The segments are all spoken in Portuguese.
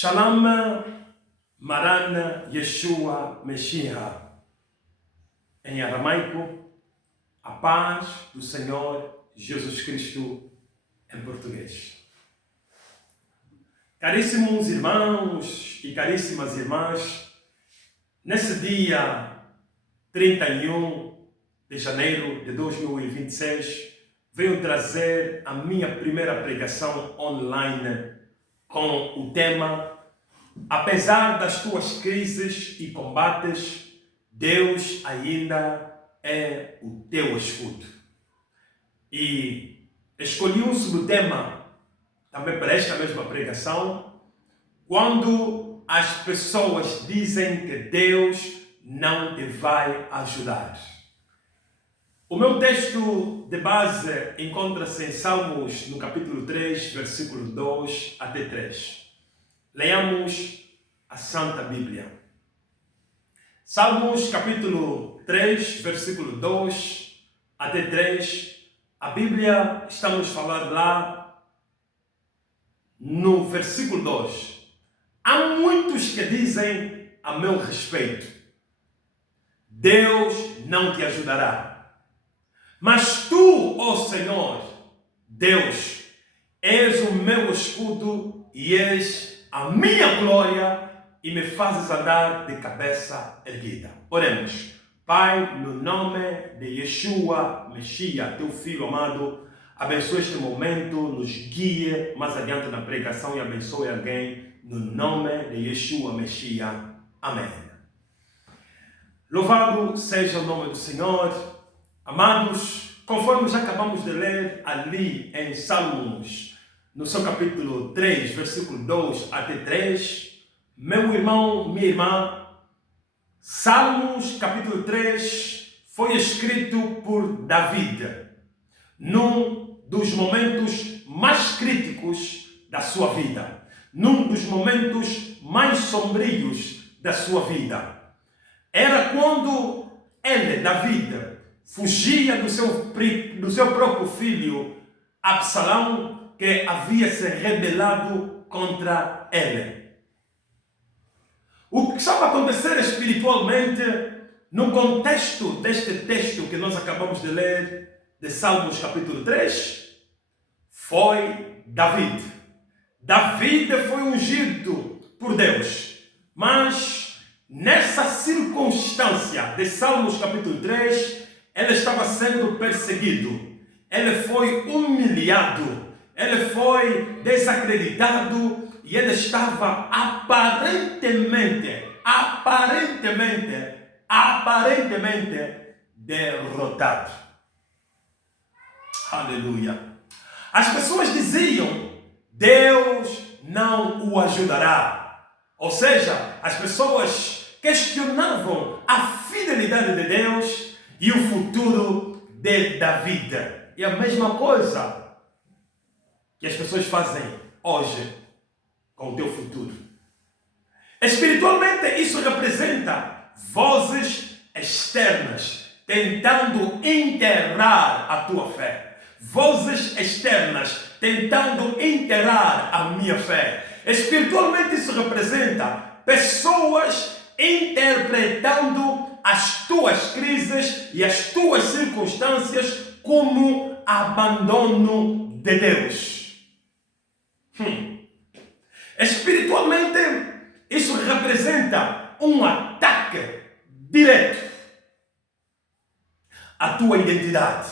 Shalom, Maran, Yeshua, Meshiach. Em aramaico, a paz do Senhor Jesus Cristo em português. Caríssimos irmãos e caríssimas irmãs, nesse dia 31 de janeiro de 2026, venho trazer a minha primeira pregação online com o tema: apesar das tuas crises e combates, Deus ainda é o teu escudo. E escolhi um subtema também para esta mesma pregação: quando as pessoas dizem que Deus não te vai ajudar. O meu texto de base encontra-se em Salmos, no capítulo 3, versículo 2 até 3. Leamos a Santa Bíblia. Salmos, capítulo 3, versículo 2 até 3. A Bíblia está nos falando lá no versículo 2. Há muitos que dizem a meu respeito: Deus não te ajudará. Mas tu, ó Senhor, Deus, és o meu escudo e és a minha glória e me fazes andar de cabeça erguida. Oremos. Pai, no nome de Yeshua, Meshiach, teu Filho amado, abençoe este momento, nos guie mais adiante na pregação e abençoe alguém, no nome de Yeshua, Meshiach. Amém. Louvado seja o nome do Senhor. Amados, conforme já acabamos de ler ali em Salmos, no seu capítulo 3, versículo 2 até 3, meu irmão, minha irmã, Salmos capítulo 3 foi escrito por David, num dos momentos mais críticos da sua vida, num dos momentos mais sombrios da sua vida. Era quando ele, David, fugia do seu próprio filho Absalão, que havia se rebelado contra ele. O que estava a acontecer espiritualmente no contexto deste texto que nós acabamos de ler, de Salmos capítulo 3, foi David. David foi ungido por Deus, mas nessa circunstância de Salmos capítulo 3, ele estava sendo perseguido, ele foi humilhado, ele foi desacreditado e ele estava aparentemente derrotado. Aleluia. As pessoas diziam: Deus não o ajudará. Ou seja, as pessoas questionavam a fidelidade de Deus e o futuro de David. E a mesma coisa que as pessoas fazem hoje com o teu futuro. Espiritualmente, isso representa vozes externas tentando enterrar a tua fé. Vozes externas tentando enterrar a minha fé. Espiritualmente, isso representa pessoas interpretando as tuas crises e as tuas circunstâncias como abandono de Deus. Espiritualmente, isso representa um ataque direto à tua identidade,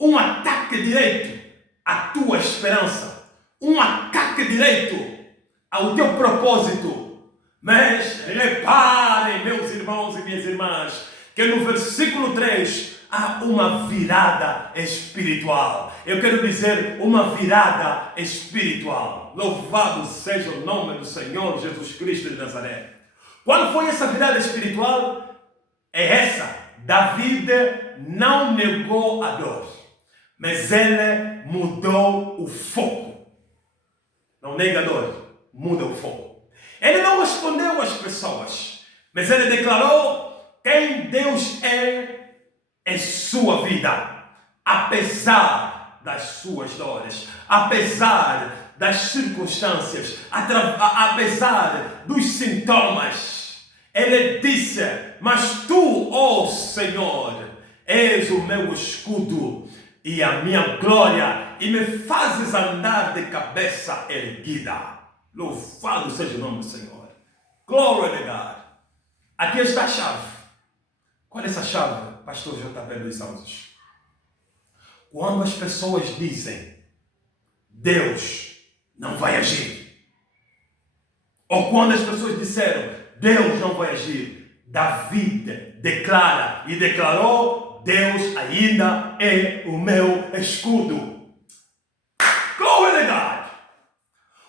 um ataque direto à tua esperança, um ataque direto ao teu propósito. Mas reparem, meus irmãos e minhas irmãs, que no versículo 3 há uma virada espiritual. Eu quero dizer, uma virada espiritual. Louvado seja o nome do Senhor Jesus Cristo de Nazaré. Qual foi essa virada espiritual? É essa: David não negou a dor, mas ele mudou o foco. Não nega a dor, muda o foco. Ele não respondeu às pessoas, mas ele declarou quem Deus é em sua vida, apesar das suas dores, apesar das circunstâncias, apesar dos sintomas. Ele disse: mas tu, ó Senhor, és o meu escudo e a minha glória, e me fazes andar de cabeça erguida. Louvado seja o nome do Senhor. Glória a Deus. Aqui está a chave. Qual é essa chave, pastor JB dos Anjos? Quando as pessoas dizem: Deus não vai agir, ou quando as pessoas disseram: Deus não vai agir, Davi declara e declarou: Deus ainda é o meu escudo. Glória a Deus!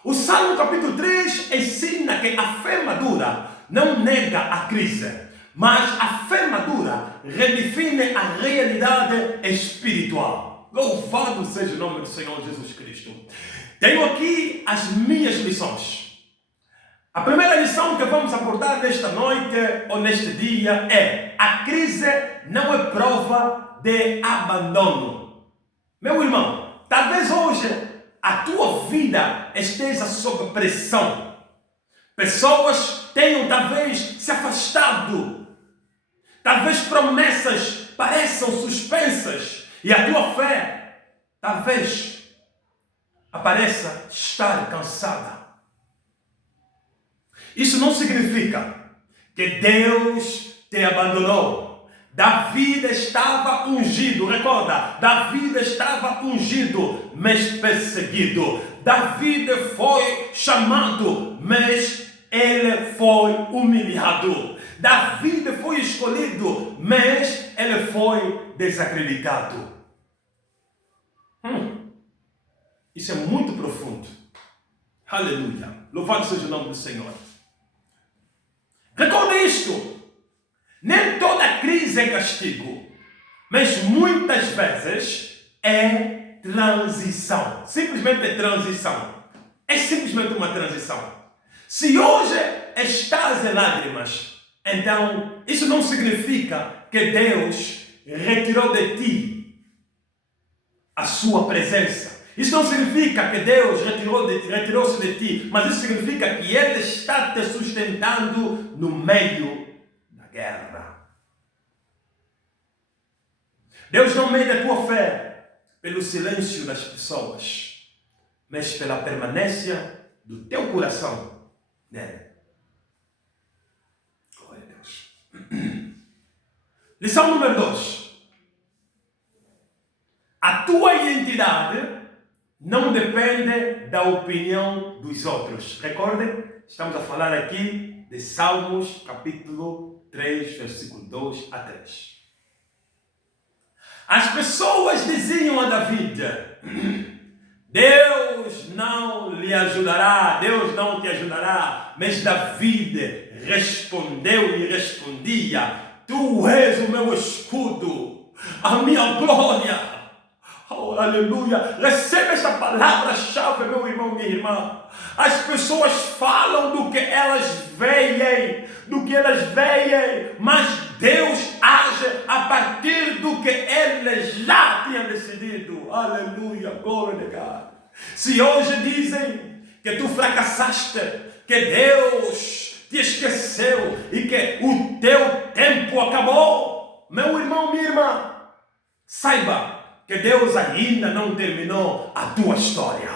O Salmo capítulo 3 ensina que a fé madura não nega a crise, mas a fé madura redefine a realidade espiritual. Louvado seja o nome do Senhor Jesus Cristo. Tenho aqui as minhas lições. A primeira lição que vamos abordar nesta noite ou neste dia é: a crise não é prova de abandono. Meu irmão, talvez hoje a tua vida esteja sob pressão. Pessoas tenham talvez se afastado. Talvez promessas pareçam suspensas. E a tua fé talvez apareça estar cansada. Isso não significa que Deus te abandonou. Davi estava ungido, recorda, Davi estava ungido, mas perseguido. Davi foi chamado, mas ele foi humilhado. Davi foi escolhido, mas ele foi desacreditado. Isso é muito profundo. Aleluia. Louvado seja o nome do Senhor. Recorda isto. Nem toda crise é castigo, mas muitas vezes é transição. Simplesmente é transição. É simplesmente uma transição. Se hoje estás em lágrimas, então isso não significa que Deus retirou de ti a sua presença. Isso não significa que Deus retirou-se de ti, mas isso significa que Ele está te sustentando no meio da guerra. Deus não mede a tua fé pelo silêncio das pessoas, mas pela permanência do teu coração nele. Glória a Deus. Lição número 2. A tua identidade não depende da opinião dos outros. Recordem, estamos a falar aqui de Salmos, capítulo 3, versículo 2 a 3. As pessoas diziam a Davi: Deus não lhe ajudará, Deus não te ajudará. Mas Davi respondeu e respondia: Tu és o meu escudo, a minha glória. Oh, aleluia! Recebe esta palavra-chave, meu irmão, minha irmã. As pessoas falam do que elas veem, mas Deus age a partir do que Ele já tinha decidido. Aleluia! Glória a Deus. Se hoje dizem que tu fracassaste, que Deus te esqueceu e que o teu tempo acabou, meu irmão, minha irmã, saiba que Deus ainda não terminou a tua história.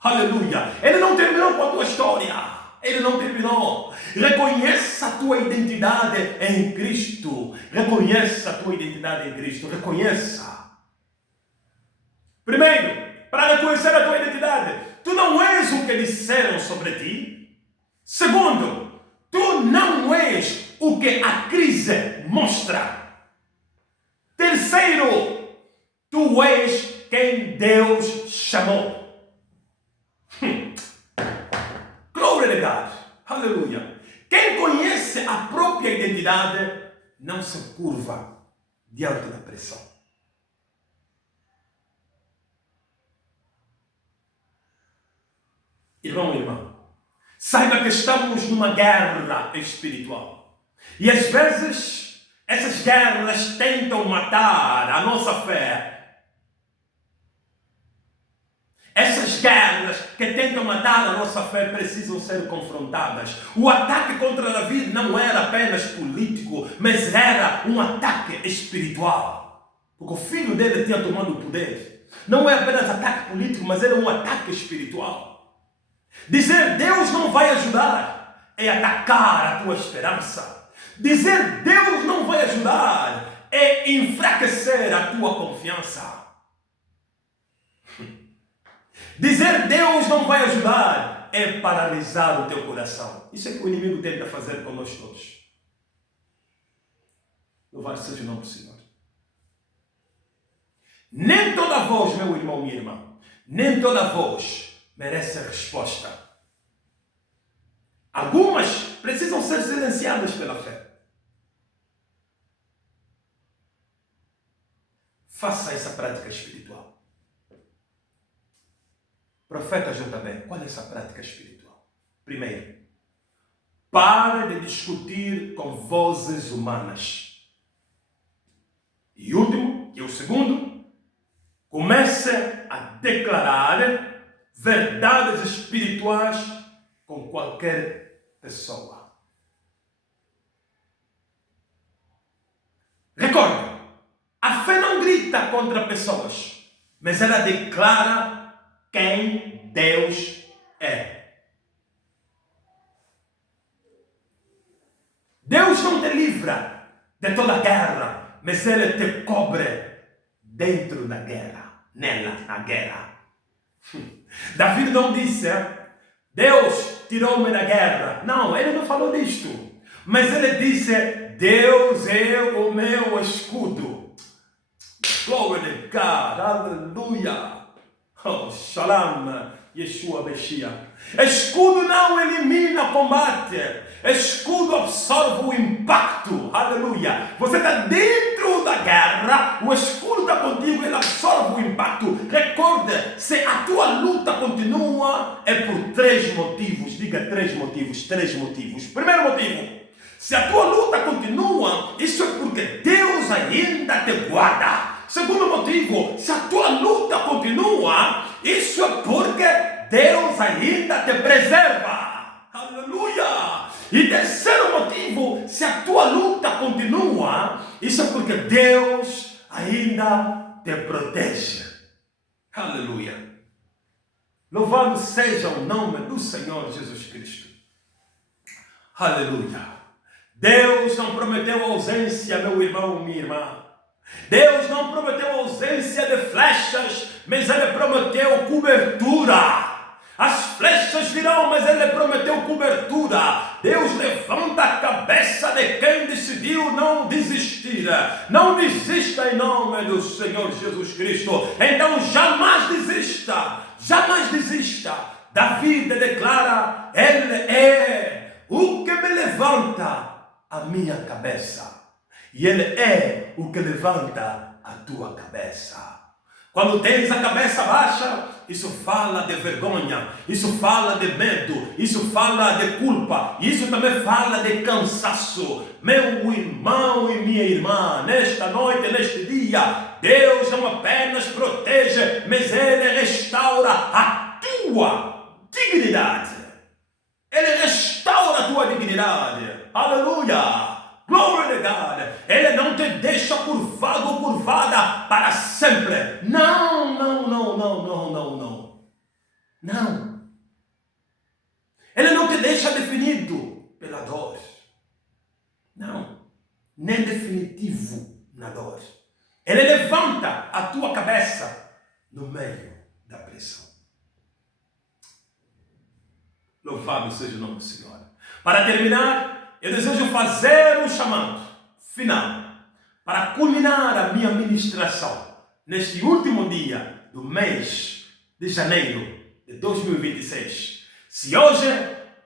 Aleluia! Ele não terminou com a tua história. Ele não terminou. Reconheça a tua identidade em Cristo. Reconheça a tua identidade em Cristo. Reconheça. Primeiro, para reconhecer a tua identidade, tu não és o que disseram sobre ti. Segundo, tu não és o que a crise mostra. Terceiro, tu és quem Deus chamou. Glória a Deus. Aleluia. Quem conhece a própria identidade não se curva diante da pressão. Irmão e irmã, saiba que estamos numa guerra espiritual. E às vezes essas guerras tentam matar a nossa fé. Essas guerras que tentam matar a nossa fé precisam ser confrontadas. O ataque contra Davi não era apenas político, mas era um ataque espiritual. Porque o filho dele tinha tomado o poder. Não é apenas ataque político, mas era um ataque espiritual. Dizer Deus não vai ajudar é atacar a tua esperança. Dizer Deus não vai ajudar é enfraquecer a tua confiança. Dizer Deus não vai ajudar é paralisar o teu coração. Isso é que o inimigo tenta fazer com nós todos. Louvado seja o nome do Senhor. Nem toda voz, meu irmão, minha irmã, nem toda voz merece resposta. Algumas precisam ser silenciadas pela fé. Faça essa prática espiritual. Profeta JB, qual é essa prática espiritual? Primeiro, pare de discutir com vozes humanas. E último, que é o segundo, comece a declarar verdades espirituais com qualquer pessoa. Recorde, a fé não grita contra pessoas, mas ela declara quem Deus é. Deus não te livra de toda a guerra, mas Ele te cobre dentro da guerra, na guerra. Davi não disse, Deus tirou-me da guerra. Não, ele não falou disto. Mas ele disse, Deus é o meu escudo. Glória a Deus, aleluia. Oh, Shalom, Yeshua Messias. Escudo não elimina combate. Escudo absorve o impacto. Aleluia. Você está dentro da guerra, o escudo está contigo, ele absorve o impacto. Recorde, se a tua luta continua, é por 3 motivos. Diga 3 motivos. 3 motivos. Primeiro motivo, se a tua luta continua, isso é porque Deus ainda te guarda. Segundo motivo, se a tua luta continua, isso é porque Deus ainda te preserva. Aleluia! E terceiro motivo, se a tua luta continua, isso é porque Deus ainda te protege. Aleluia! Louvado seja o nome do Senhor Jesus Cristo. Aleluia! Deus não prometeu ausência, meu irmão, minha irmã. Deus não prometeu ausência de flechas, mas Ele prometeu cobertura. As flechas virão, mas Ele prometeu cobertura. Deus levanta a cabeça de quem decidiu não desistir. Não desista em nome do Senhor Jesus Cristo. Então jamais desista, jamais desista. Davi declara, Ele é o que me levanta a minha cabeça. E Ele é o que levanta a tua cabeça. Quando tens a cabeça baixa, isso fala de vergonha, isso fala de medo, isso fala de culpa, isso também fala de cansaço. Meu irmão e minha irmã, nesta noite, neste dia, Deus não apenas protege, mas Ele restaura a tua dignidade. Ele restaura a tua dignidade. Aleluia! Glória a Deus. Ele não te deixa curvado ou curvada para sempre. Não, não, não, não, não, não, não. Não. Ele não te deixa definido pela dor. Não. Nem definitivo na dor. Ele levanta a tua cabeça no meio da pressão. Louvado seja o nome do Senhor. Para terminar, eu desejo fazer um chamado final para culminar a minha ministração neste último dia do mês de janeiro de 2026. Se hoje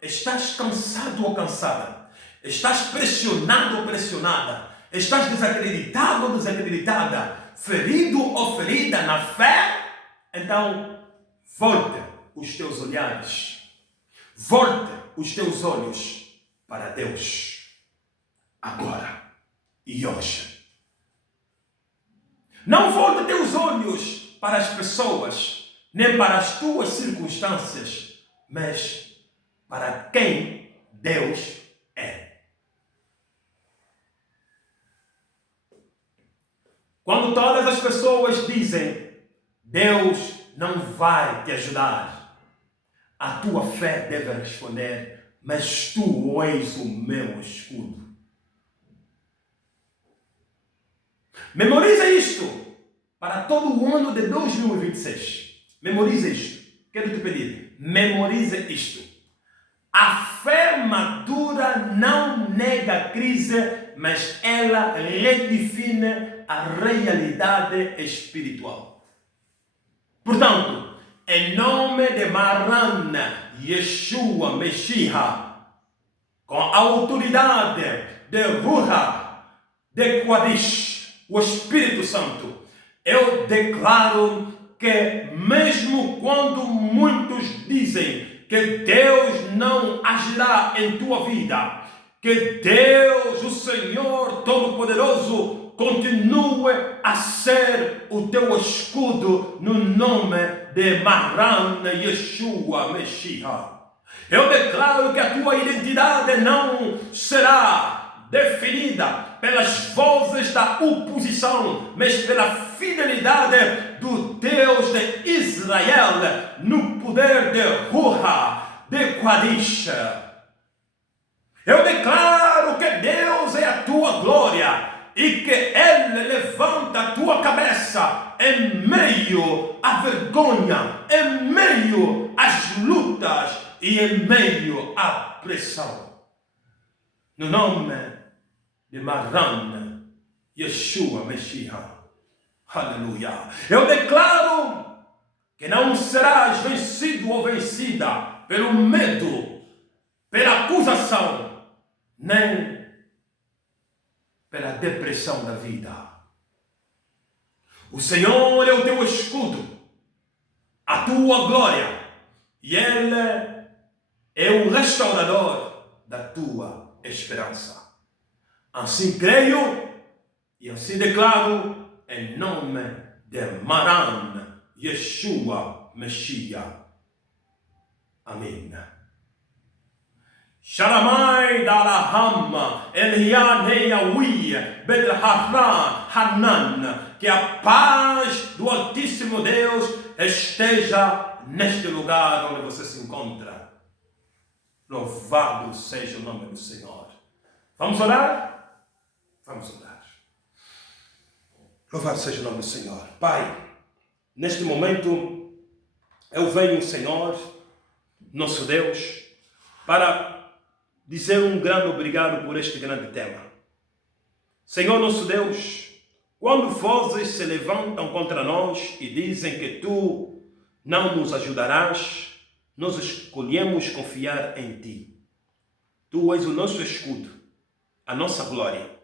estás cansado ou cansada, estás pressionado ou pressionada, estás desacreditado ou desacreditada, ferido ou ferida na fé, então volte os teus olhares, volte os teus olhos para Deus, agora e hoje. Não volte teus olhos para as pessoas, nem para as tuas circunstâncias, mas para quem Deus é. Quando todas as pessoas dizem, Deus não vai te ajudar, a tua fé deve responder, mas tu és o meu escudo. Memoriza isto para todo o ano de 2026. Memoriza isto. Quero te pedir, memoriza isto. A fé madura não nega a crise, mas ela redefine a realidade espiritual. Portanto, em nome de Maran, Yeshua, Messias, com a autoridade de Ruha, de Quadish, o Espírito Santo, eu declaro que mesmo quando muitos dizem que Deus não agirá em tua vida, que Deus, o Senhor Todo-Poderoso, continue a ser o teu escudo no nome de Maran Yeshua Messias. Eu declaro que a tua identidade não será definida pelas vozes da oposição, mas pela fidelidade do Deus de Israel no poder de Ruha, de Quadish. Eu declaro que Deus é a tua glória e que Ele levanta a tua cabeça em meio à vergonha, em meio às lutas e em meio à pressão. No nome de Maran, Yeshua, Messias. Aleluia. Eu declaro que não serás vencido ou vencida pelo medo, pela acusação, nem pela depressão da vida. O Senhor é o teu escudo, a tua glória, e Ele é o restaurador da tua esperança. Assim creio e assim declaro em nome de Maran, Yeshua, Messias. Amém. Sharamai Dalaham, Elian Yahui, Bedharan Hanan, que a paz do Altíssimo Deus esteja neste lugar onde você se encontra. Louvado seja o nome do Senhor. Vamos orar? Vamos orar. Louvado seja o nome do Senhor. Pai, neste momento eu venho, Senhor, nosso Deus, para dizer um grande obrigado por este grande tema. Senhor nosso Deus, quando vozes se levantam contra nós e dizem que Tu não nos ajudarás, nós escolhemos confiar em Ti. Tu és o nosso escudo, a nossa glória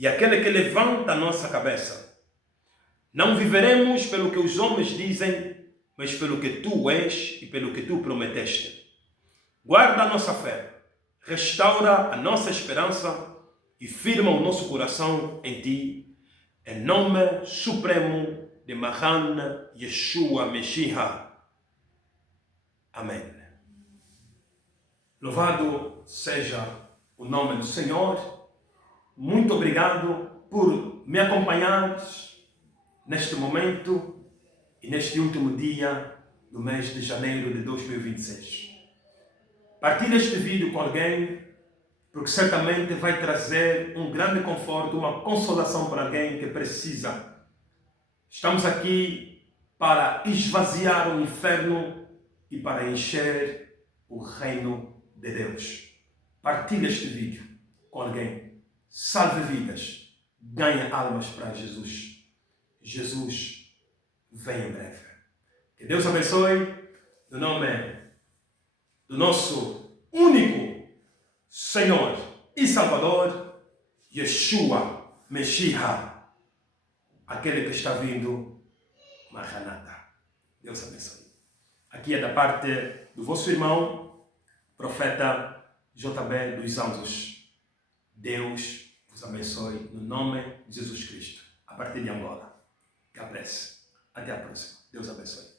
e aquele que levanta a nossa cabeça. Não viveremos pelo que os homens dizem, mas pelo que Tu és e pelo que Tu prometeste. Guarda a nossa fé, restaura a nossa esperança e firma o nosso coração em Ti, em nome supremo de Maran Yeshua Messias. Amém. Louvado seja o nome do Senhor. Muito obrigado por me acompanhares neste momento e neste último dia do mês de janeiro de 2026. Partilhe este vídeo com alguém, porque certamente vai trazer um grande conforto, uma consolação para alguém que precisa. Estamos aqui para esvaziar o inferno e para encher o reino de Deus. Partilhe este vídeo com alguém. Salve vidas. Ganhe almas para Jesus. Jesus vem em breve. Que Deus abençoe. No nome do nosso único Senhor e Salvador, Yeshua, Messias, aquele que está vindo, Maranata. Deus abençoe. Aqui é da parte do vosso irmão, profeta JB dos Anjos. Deus vos abençoe no nome de Jesus Cristo, a partir de Angola. Que apresse. Até a próxima. Deus abençoe.